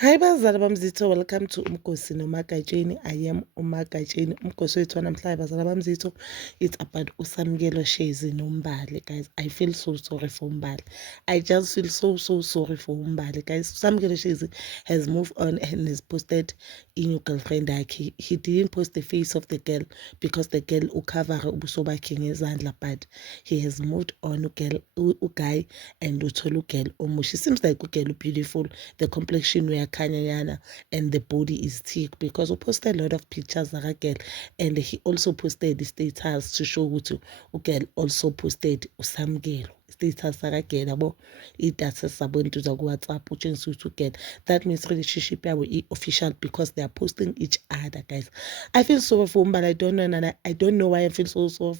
Hi bazali bamzitho, welcome to Umgosi noMagatsheni. I am uMagatsheni. Umgosi wethu wanamhlanje bazali bamzitho, it's about uSamkelo Shezi noMbali. Guys, I feel so sorry for Mbali. I just feel so sorry for Mbali. Guys, Samkelo Shezi has moved on and has posted a new girlfriend. Like he didn't post the face of the girl because the girl ukavara ubuso bakhe ngezandla, but he has moved on. Uguy and uthole girl omushi. Seems like girl beautiful. The complexion we are kanyana and the body is thick because we posted a lot of pictures like a girl, and he also posted the status to show to girl also posted some girl status like a girl about it. That's a sabon to the WhatsApp pushing to get that means relationship are official because they are posting each other. Guys, I feel so for him, but I don't know, and I don't know why I feel so for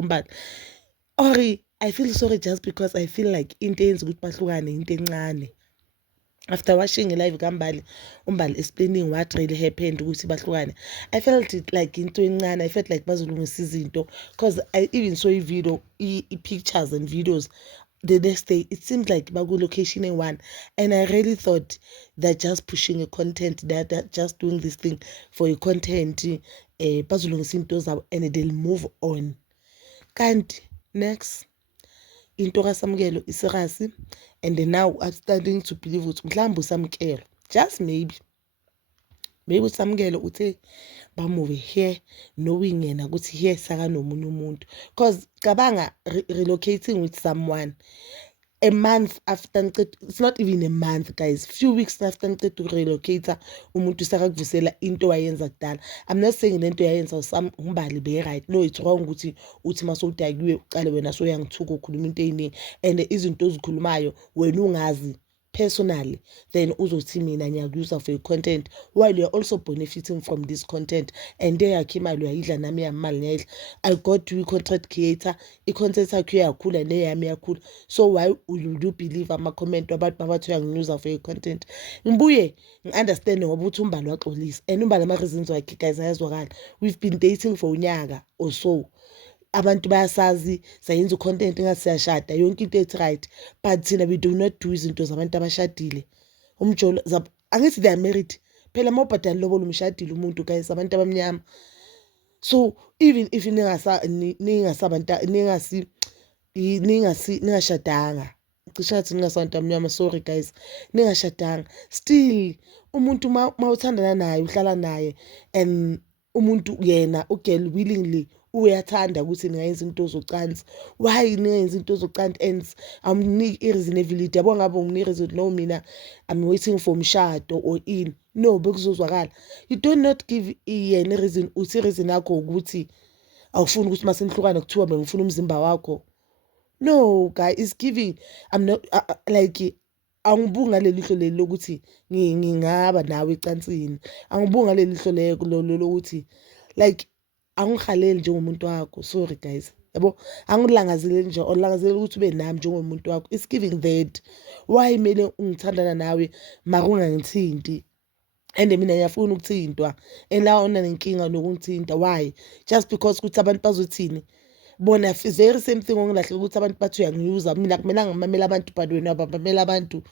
him, but Ori, I feel sorry just because I feel like intense good pahlukane into encane. After watching a live Umbali explaining what really happened ukuthi bahlukane, I felt it like into encane. I felt like bazolungisa izinto because I even saw a video, pictures and videos the next day. It seemed like bagu location in one, and I really thought they're just pushing a content, they're just doing this thing for a content, bazolungisa into zabo and they'll move on. Kanti next into kaSamkelo isirasi, and now I'm starting to believe ukuthi mhlawumbe uSamkelo, just maybe uSamkelo uthe bamuve here knowing yena ukuthi here saka nomunye umuntu, because cabanga relocating with someone a month after, it's not even a month guys, few weeks after to relocate umuntu sakakuvusela into wayenza kudala. I'm not saying lento yayenza uMbali be right, no, it's wrong ukuthi uthi masowudakiwe uqale wena soyangithuka ukhuluma into eyiningi and izinto ozikhulumayo wena ungazi personally, then uzothi mina ngiyakuza for your content while you're also benefiting from this content, and there yakhe imali uyayidla nami yamali ngiyayidla. I got to content creator, i-content yakhe iyakhula neyami iyakhula, so why would you believe ama-comment abantu babathi uyanginuza for your content? Ngibuye ngi-understand ngoba uthi uMbali waxolisa, and uMbali ama-reasons wakhe guys ayazwakala. We've been dating for unyaka or so, abantu bayasazi sayenza ucontent ngathi siyashada yonke into ethi right, but thina we do not do izinto zabantu abashadile. Umjolo angithi they are married phela, mawubhadala lobo lumshadile umuntu guys, abantu abamnyama. So even if ningashadanga, cishe ngathi ningasabantu abamnyama, sorry guys, ningashadanga, still umuntu mawuthandana naye uhlala naye and umuntu yena ugirl willingly uyathanda ukuthi ningayenza into zocansi, why ningayenza into zocansi? And amniki ireason evalid. Yabo ngabe ngini reason no mina I'm waiting for mshado or in, no, bekuzozwakala. You do not give yena reason, uthi reason yakho ukuthi awufuni ukuthi masenihlukana kuthiwa bengifuna umzimba wakho. No guy, is giving. I'm not like angibunga leli hlo leli lokuthi ngingaba nawe ecansini, angibunga leli hlo lelo lokuthi like angihaleli njengomuntu wakho. Sorry guys, yabo, angilangazeli nje olangazeli ukuthi ube nami njengomuntu wakho. It's giving that. Why mele ungithandana nawe makungangithinti and mina ngiyafuna ukuthintwa and la ona nenkinga nokungithinta? Why? Just because ukuthi abantu bazothini bona? Very same thing ongilahle ukuthi abantu bathi uyangiyuza mina, kumele ngimamela abantu but wena abamamela abantu.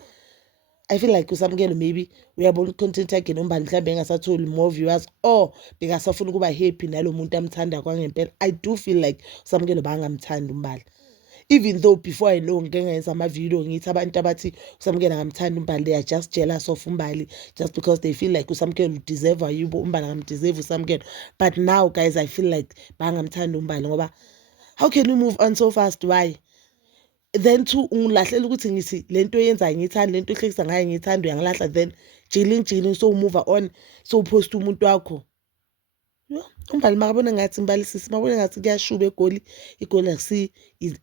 I feel like uSamkelo maybe uyabona content yakhe noMbali mhlawumbe engasatholi more viewers or bekasafuna ukuba happy nalo muntu amthanda kwangempela. I do feel like uSamkelo bangamthanda uMbali, even though before I know ngike ngayenza ama-video ngithi abantu abathi uSamkelo akamthanda uMbali, they are just jealous of uMbali just because they feel like uSamkelo deserve yibo uMbali akamdeserve uSamkelo. But now guys, I feel like bangamthanda uMbali ngoba how can you move on so fast? Why? Then to ungilahlela ukuthi ngithi lento yenza ngiyithanda, lento ehlekisa ngayo ngiyithanda, uyangilahla, then jilling so move on, so post umuntu wakho. uMbali makabona ngathi mbalisisi, mabona ngathi kuyashuba egoli, igoli akusi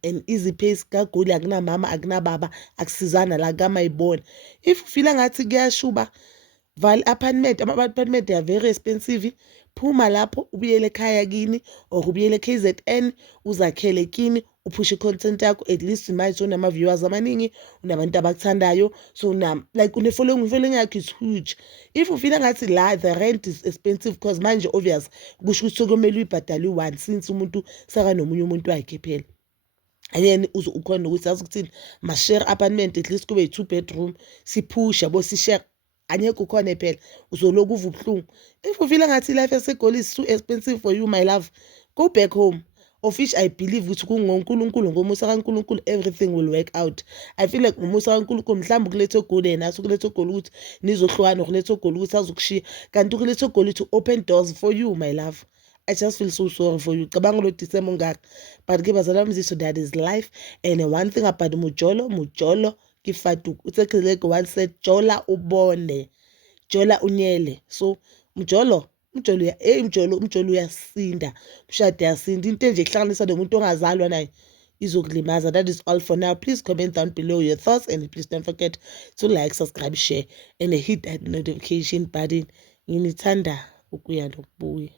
an easy pace kagoli, akunamama akunababa, akusizana la kamayibona. If ufila ngathi kuyashuba, val apartment, ama-apartment they are very expensive. Phuma lapho ubuyele ekhaya kini or ubuyele KZN uzakhele kini, uphushe content yakho, at least manje unama-viewers amaningi, unabantu abakuthandayo, so like une-following yakho is huge. If ufila ngathi la the rent is expensive because manje obvious kusho ukuthi sokumele uyibhadale u-1 since umuntu saka nomunye umuntu wakhe phela. And then ukhona ukuthi azi ukuthini, ma-share apartment, at least kube yi-2 bedroom, siphushe yabo, si-share angekho khona phela uzoloku uva ubuhlungu. If you feel ngathi life yasegoli is too expensive for you, my love, go back home. Of which I believe ukuthi kungoNkulunkulu, ngomusa kaNkulunkulu everything will work out. I feel like ngomusa kaNkulunkulu mhlawumbe ukulethe egoli yena asukulethe egoli ukuthi nizohlukana, ukulethe egoli ukuthi azokushiya, kanti ukulethe egoli to open doors for you, my love. I just feel so sorry for you. Cabanga lo December ngaka. But ke bazala mziso, that is life. And one thing about Mujolo ke fatu. Utsekele one said jola ubone. Jola unyele. So Mujolo uyasinda. Umshado yasinda. Into nje kuhlanganisa nomuntu ongazalwa naye izokulimaza. That is all for now. Please comment down below your thoughts and please don't forget to like, subscribe, share and hit that notification button. Nginithanda ukuya nokubuya.